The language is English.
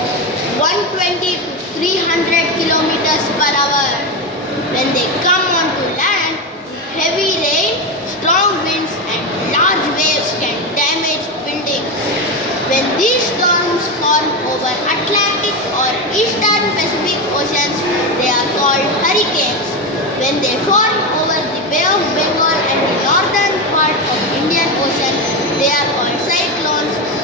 of 120 to 300 kilometers per hour. When they come onto land, heavy rain, strong winds and large waves can damage buildings. When these storms form over Atlantic or Eastern Pacific Oceans, they are called hurricanes. When they form over the Bay of Bengal and the northern part of Indian Ocean, they are called cyclones.